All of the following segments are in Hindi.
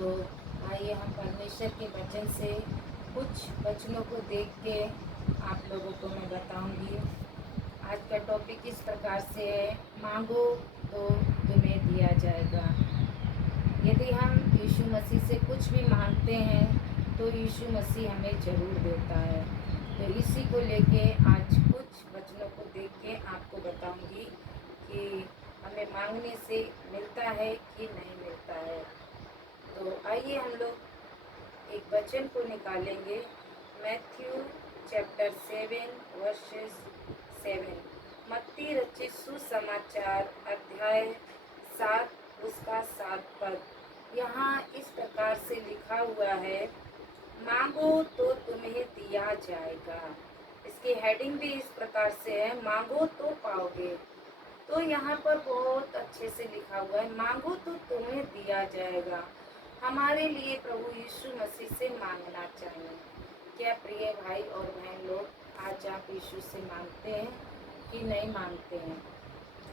तो आइए हम परमेश्वर के वचन से कुछ वचनों को देख के आप लोगों को मैं बताऊंगी। आज का टॉपिक इस प्रकार से है, मांगो तो तुम्हें दिया जाएगा। यदि हम यीशु मसीह से कुछ भी मांगते हैं तो यीशु मसीह हमें ज़रूर देता है। तो इसी को लेके आज कुछ वचनों को देख के आपको बताऊंगी कि हमें मांगने से मिलता है कि नहीं मिलता है। तो आइए हम लोग एक वचन को निकालेंगे, मैथ्यू चैप्टर 7 वर्सेस 7। मत्ती रचित सुसमाचार अध्याय 7 उसका 7 पद। यहाँ इस प्रकार से लिखा हुआ है, मांगो तो तुम्हें दिया जाएगा। इसकी हेडिंग भी इस प्रकार से है, मांगो तो पाओगे। तो यहाँ पर बहुत अच्छे से लिखा हुआ है, मांगो तो तुम्हें दिया जाएगा। हमारे लिए प्रभु यीशु मसीह से मांगना चाहिए। क्या प्रिय भाई और बहन लोग, आज आप यीशु से मांगते हैं कि नहीं मांगते हैं?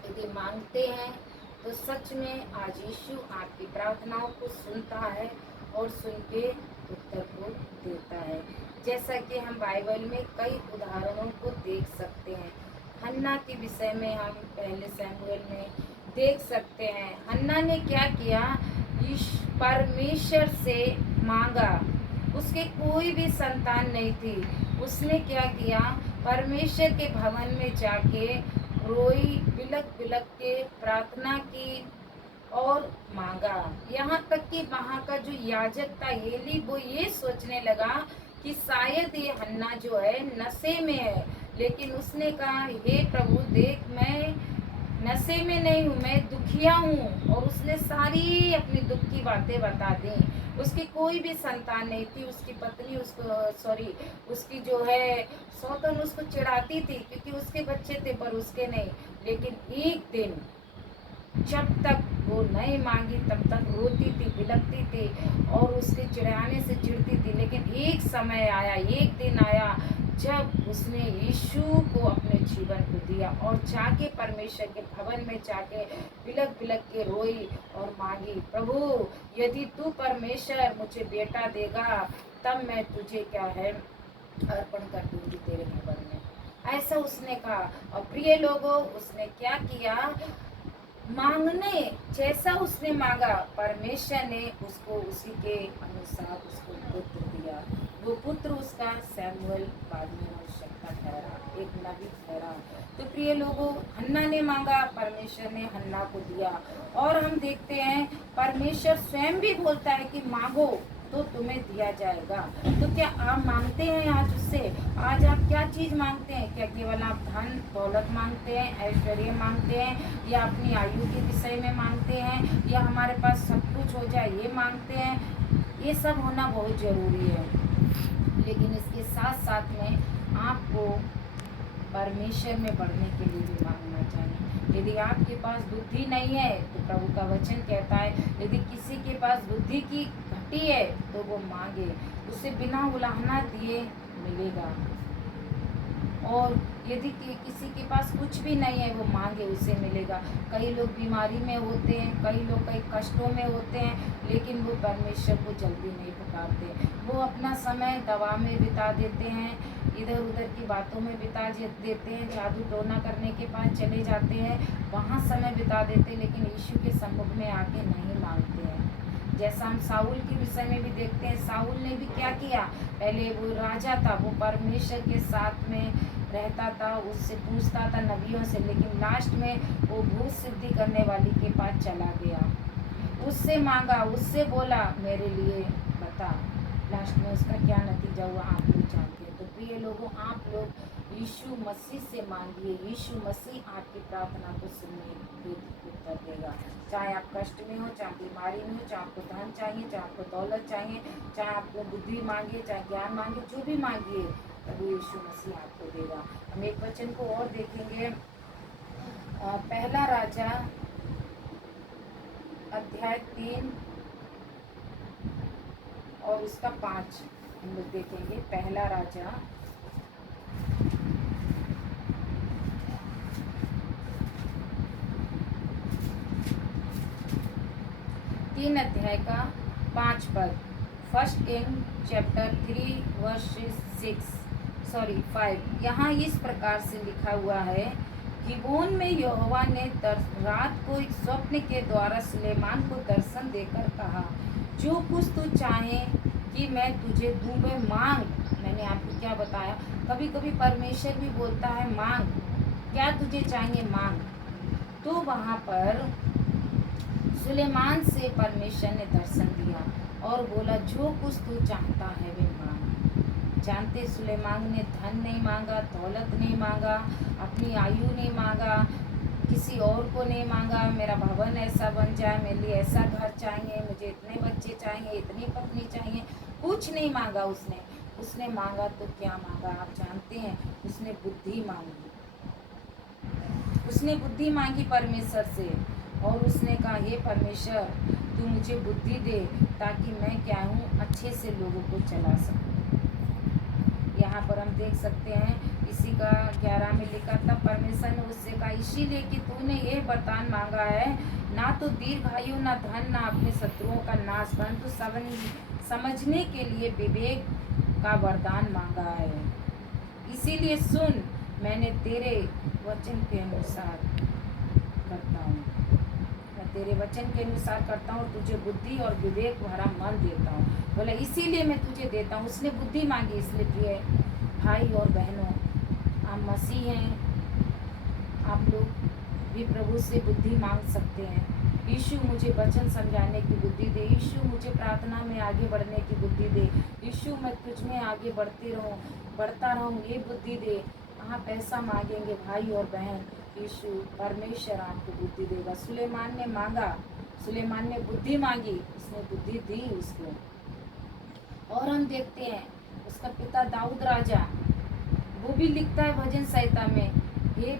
यदि मांगते हैं तो सच में आज यीशु आपकी प्रार्थनाओं को सुनता है और सुन के उत्तर को देता है। जैसा कि हम बाइबल में कई उदाहरणों को देख सकते हैं। हन्ना के विषय में हम पहले शमूएल में देख सकते हैं। हन्ना ने क्या किया? परमेश्वर से मांगा। उसके कोई भी संतान नहीं थी। उसने क्या किया? परमेश्वर के भवन में जाके रोई, बिलक बिलक के प्रार्थना की और मांगा। यहाँ तक कि वहाँ का जो याजक था एली, वो ये सोचने लगा कि शायद ये हन्ना जो है नशे में है। लेकिन उसने कहा, हे प्रभु देख, मैं नशे में नहीं हूँ, मैं दुखिया हूँ। और उसने सारी अपनी दुख की बातें बता दी। उसकी कोई भी संतान नहीं थी। उसकी पत्नी उसकी जो है सौतन उसको चिढ़ाती थी क्योंकि उसके बच्चे थे पर उसके नहीं। लेकिन एक दिन जब तक वो नहीं मांगी तब तक रोती थी, बिलखती थी और उसके चिढ़ाने से चिढ़ती थी। लेकिन एक समय आया, एक दिन आया जब उसने यीशु को अपने जीवन को दिया और जाके परमेश्वर के भवन में जाके बिलख बिलख के रोई और मांगी, प्रभु यदि तू परमेश्वर मुझे बेटा देगा तब मैं तुझे क्या है अर्पण कर दूंगी तेरे भवन में। ऐसा उसने कहा। और प्रिय लोगों, उसने क्या किया? मांगने जैसा उसने मांगा, परमेश्वर ने उसको उसी के अनुसार उसको पुत्र दिया। वो पुत्र उसका शमूएल बाद में हो सकता ठहरा, एक नबी ठहरा। तो प्रिय लोगों, हन्ना ने मांगा, परमेश्वर ने हन्ना को दिया। और हम देखते हैं परमेश्वर स्वयं भी बोलता है कि मांगो तो तुम्हें दिया जाएगा। तो क्या आप मांगते हैं आज उससे? आज आप क्या चीज मांगते हैं? क्या केवल आप धन दौलत मांगते हैं, ऐश्वर्य मांगते हैं, या अपनी आयु के विषय में मांगते हैं, या हमारे पास सब कुछ हो जाए ये मांगते हैं? ये सब होना बहुत जरूरी है, लेकिन इसके साथ साथ में आपको परमेश्वर में बढ़ने के लिए भी मांगना चाहिए। यदि आपके पास बुद्धि नहीं है तो प्रभु का वचन कहता है, यदि किसी के पास बुद्धि की घटी है तो वो मांगे, उसे बिना उलाहना दिए मिलेगा। और यदि किसी के पास कुछ भी नहीं है वो मांगे, उसे मिलेगा। कई लोग बीमारी में होते हैं, कई लोग कई कष्टों में होते हैं, लेकिन वो परमेश्वर को जल्दी नहीं पुकारते। वो अपना समय दवा में बिता देते हैं, इधर उधर की बातों में बिता देते हैं, जादू टोना करने के पास चले जाते हैं, वहाँ समय बिता देते हैं, लेकिन यीशु के सम्मुख में आके नहीं मांगते हैं। जैसा हम साउल के विषय में भी देखते हैं, साउल ने भी क्या किया? पहले वो राजा था, वो परमेश्वर के साथ में रहता था, उससे पूछता था नबियों से, लेकिन लास्ट में वो भूत सिद्धि करने वाली के पास चला गया, उससे मांगा, उससे बोला मेरे लिए बता। लास्ट में उसका क्या नतीजा हुआ आप लोग जानते हैं। तो प्रिय लोगों, आप लोग यीशु मसीह से मांगिए, यीशु मसीह आपकी प्रार्थना को सुनने के उत्तर देगा। चाहे आप कष्ट में हो, चाहे बीमारी में हो, चाहे आपको धन चाहिए, चाहे आपको दौलत चाहिए, चाहे आपको बुद्धि मांगिए, चाहे ज्ञान मांगिए, जो भी मांगिए प्रभु यीशु मसीह आपको देगा। हम एक वचन को और देखेंगे, पहला राजा अध्याय 3 और उसका 5 हम लोग देखेंगे। पहला राजा 3 अध्याय का 5 पद। 1 किंग चैप्टर 3 वर्स 5। यहाँ इस प्रकार से लिखा हुआ है, गिबोन में यहोवा ने रात को एक स्वप्न के द्वारा सुलेमान को दर्शन देकर कहा, जो कुछ तू चाहे कि मैं तुझे दूं वह मांग। मैंने आपको क्या बताया, कभी कभी परमेश्वर भी बोलता है मांग, क्या तुझे चाहिए मांग। तो वहाँ पर सुलेमान से परमेश्वर ने दर्शन दिया और बोला, जो कुछ तू चाहता है वे मांग। जानते, सुलेमान ने धन नहीं मांगा, दौलत नहीं मांगा, अपनी आयु नहीं मांगा, किसी और को नहीं मांगा, मेरा भवन ऐसा बन जाए, मेरे लिए ऐसा घर चाहिए, मुझे इतने बच्चे चाहिए, इतनी पत्नी चाहिए, कुछ नहीं मांगा उसने। उसने मांगा तो क्या मांगा आप जानते हैं, उसने बुद्धि मांगी। उसने बुद्धि मांगी परमेश्वर से और उसने कहा, हे परमेश्वर तू मुझे बुद्धि दे ताकि मैं क्या हूँ अच्छे से लोगों को चला सकूँ। यहाँ पर हम देख सकते हैं, इसी का 11 में लिखा था, परमेश्वर ने उससे कहा, इसीलिए कि तूने ये वरदान मांगा है, ना तो दीर्घायु, ना धन, ना अपने शत्रुओं का नाश, परंतु समझने के लिए विवेक का वरदान मांगा है। इसीलिए सुन, मैंने तेरे वचन के अनुसार करता हूँ, मैं तेरे वचन के अनुसार करता हूँ, तुझे बुद्धि और विवेक भरा मन देता हूँ। बोला इसीलिए मैं तुझे देता हूँ। उसने बुद्धि मांगी। इसलिए प्रिय भाई और बहनों, आप मसीह हैं, आप लोग भी प्रभु से बुद्धि मांग सकते हैं। यीशु मुझे वचन समझाने की बुद्धि दे, यीशु मुझे प्रार्थना में आगे बढ़ने की बुद्धि दे, यीशु मैं तुझ में आगे बढ़ता रहूं, ये बुद्धि दे। आप ऐसा मांगेंगे भाई और बहन, यीशु परमेश्वर आपको बुद्धि देगा। सुलेमान ने मांगा, सुलेमान ने बुद्धि मांगी, उसने बुद्धि दी उसको। और हम देखते हैं उसका पिता दाऊद राजा, वो भी लिखता है भजन संहिता में, हे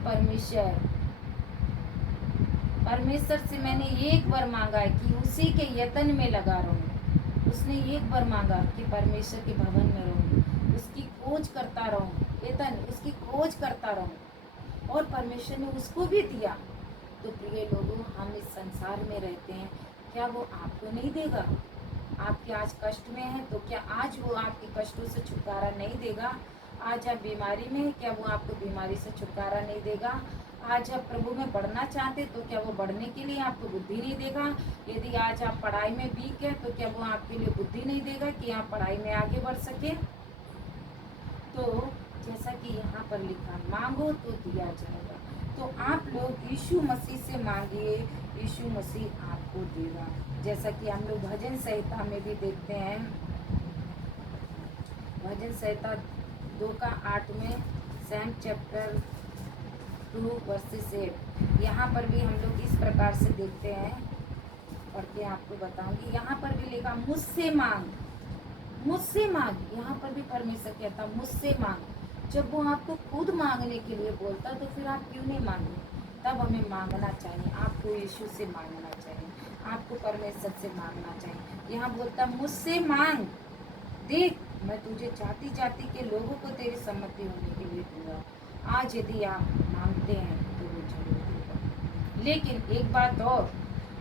परमेश्वर से मैंने एक बार मांगा है कि उसी के यत्न में लगा रहूं। उसने एक बार मांगा कि परमेश्वर के भवन में रहूं, उसकी खोज करता रहूं, उसकी खोज करता रहूं, और परमेश्वर ने उसको भी दिया। तो प्रिय लोगों, हम इस संसार में रहते हैं, क्या वो आपको नहीं देगा? आपके आज कष्ट में है तो क्या आज वो आपके कष्टों से छुटकारा नहीं देगा? आज आप बीमारी में है, क्या वो आपको बीमारी से छुटकारा नहीं देगा? आज आप प्रभु में बढ़ना चाहते तो क्या वो बढ़ने के लिए आपको बुद्धि नहीं देगा? यदि आज आप पढ़ाई में वीक है तो क्या वो आपके लिए बुद्धि नहीं देगा कि आप पढ़ाई में आगे बढ़ सके? तो जैसा कि यहाँ पर लिखा, मांगो तो दिया जाएगा। तो आप लोग यीशु मसीह से मांगिए, यीशु मसीह आपको देगा। जैसा कि हम लोग भजन संहिता में भी देखते हैं, भजन संहिता 2:8 में, सैम चैप्टर 2 वर्सेस 8, यहाँ पर भी हम लोग इस प्रकार से देखते हैं, पढ़ के आपको बताऊंगी। यहाँ पर भी लिखा, मुझसे मांग, मुझसे मांग। यहाँ पर भी परमेश्वर कहता मुझसे मांग। जब वो आपको खुद मांगने के लिए बोलता तो फिर आप क्यों नहीं मांगे? तब हमें मांगना चाहिए, आपको यीशु से मांगना चाहिए, आपको परमेश्वर से मांगना चाहिए। यहाँ बोलता मुझसे मांग, देख मैं तुझे जाति जाति के लोगों को तेरी सम्मति होने के लिए दूंगा। आज यदि आप मांगते हैं तो वो जरूर देगा। लेकिन एक बात और,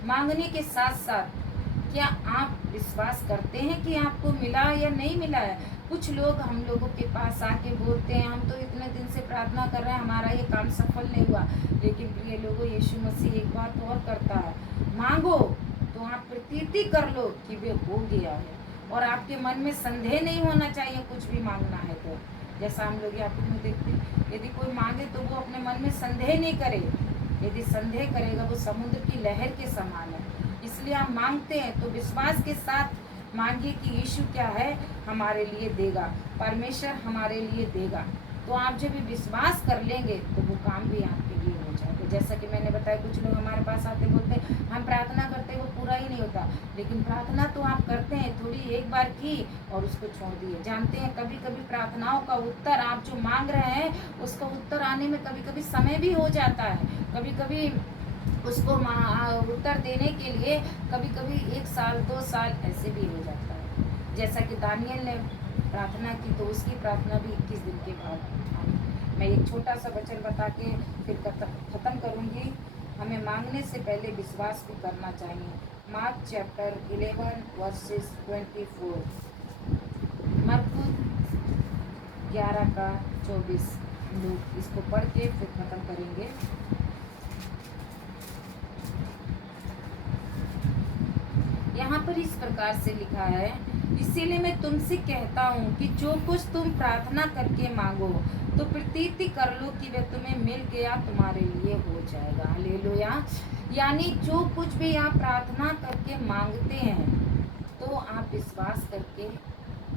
मांगने के साथ साथ क्या आप विश्वास करते हैं कि आपको मिला या नहीं मिला है? कुछ लोग हम लोगों के पास आके बोलते हैं, हम तो इतने दिन से प्रार्थना कर रहे हैं, हमारा ये काम सफल नहीं हुआ। लेकिन प्रिय लोगों, यीशु मसीह एक बात और करता है, मांगो तो आप प्रतीति कर लो कि वे हो गया है, और आपके मन में संदेह नहीं होना चाहिए कुछ भी मांगना है तो। जैसा हम लोग यहाँ पर देखते हैं, यदि कोई मांगे तो वो अपने मन में संदेह नहीं करे। यदि संदेह करेगा वो समुद्र की लहर के समान है। इसलिए आप मांगते हैं तो विश्वास के साथ मांगिए कि यीशु क्या है, हमारे लिए देगा, परमेश्वर हमारे लिए देगा। तो आप जब भी विश्वास कर लेंगे तो वो काम भी आपके लिए हो जाएगा। जैसा कि मैंने बताया, कुछ लोग हमारे पास आते बोलते हैं हम प्रार्थना करते हैं, वो पूरा ही नहीं होता। लेकिन प्रार्थना तो आप करते हैं, थोड़ी एक बार की और उसको छोड़ दिए। जानते हैं कभी कभी प्रार्थनाओं का उत्तर, आप जो मांग रहे हैं उसका उत्तर आने में कभी कभी समय भी हो जाता है। कभी कभी उसको उत्तर देने के लिए कभी कभी 1 साल 2 साल ऐसे भी हो जाता है। जैसा कि दानियल ने प्रार्थना की तो उसकी प्रार्थना भी 21 दिन के बाद आई। मैं एक छोटा सा वचन बता के फिर खत्म करूंगी। हमें मांगने से पहले विश्वास भी करना चाहिए। मार्क चैप्टर 11 वर्सेस 24, मरकुस 11 का 24। हम लोग इसको पढ़ के फिर खत्म करेंगे। यहाँ पर इस प्रकार से लिखा है, इसीलिए मैं तुमसे कहता हूँ कि जो कुछ तुम प्रार्थना करके मांगो तो प्रतीति कर लो कि वह तुम्हें मिल गया, तुम्हारे लिए हो जाएगा। हालेलुया। यानी जो कुछ भी आप प्रार्थना करके मांगते हैं तो आप विश्वास करके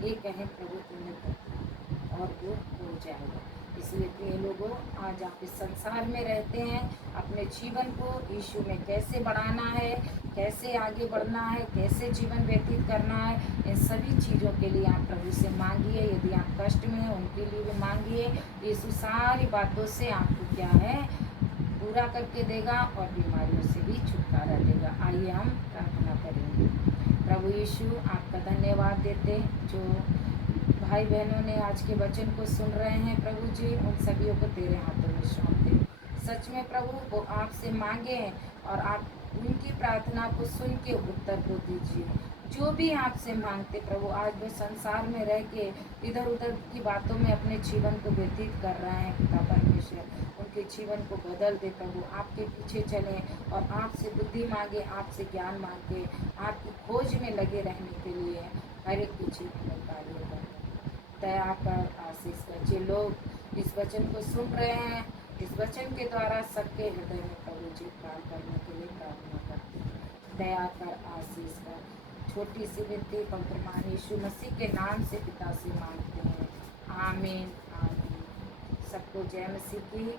ये कहें, प्रभु तुमने कर दिया, और वो हो जाएगा। इसलिए प्रिय लोगों, आज आप इस संसार में रहते हैं, अपने जीवन को यीशु में कैसे बढ़ाना है, कैसे आगे बढ़ना है, कैसे जीवन व्यतीत करना है, इन सभी चीज़ों के लिए आप प्रभु से मांगिए। यदि आप कष्ट में हैं उनके लिए भी मांगिए। यीशु सारी बातों से आपको क्या है, पूरा करके देगा और बीमारियों से भी छुटकारा देगा। आइए हम प्रार्थना करेंगे। प्रभु यीशु, आपका धन्यवाद देते जो भाई बहनों ने आज के वचन को सुन रहे हैं, प्रभु जी उन सभी को तेरे हाथों में सौंप दे। सच में प्रभु वो आपसे मांगे हैं और आप उनकी प्रार्थना को सुन के उत्तर को दीजिए। जो भी आपसे मांगते प्रभु, आज वो संसार में रह के इधर उधर की बातों में अपने जीवन को व्यतीत कर रहे हैं, पिता परमेश्वर उनके जीवन को बदल दे प्रभु। आपके पीछे चलें और आपसे बुद्धि मांगे, आपसे ज्ञान मांगे, आपकी खोज में लगे रहने के लिए हर एक पीछे हमें कार्य करें। दया कर, आशीष कर। जो लोग इस वचन को सुन रहे हैं, इस वचन के द्वारा सबके हृदय में प्रभु जी प्राण करने के लिए प्रार्थना करते हैं। दया कर, आशीष कर। छोटी सी विनती पवित्र मान यीशु मसीह के नाम से पिता से मांगते हैं। आमीन आमीन। सबको जय मसीह की।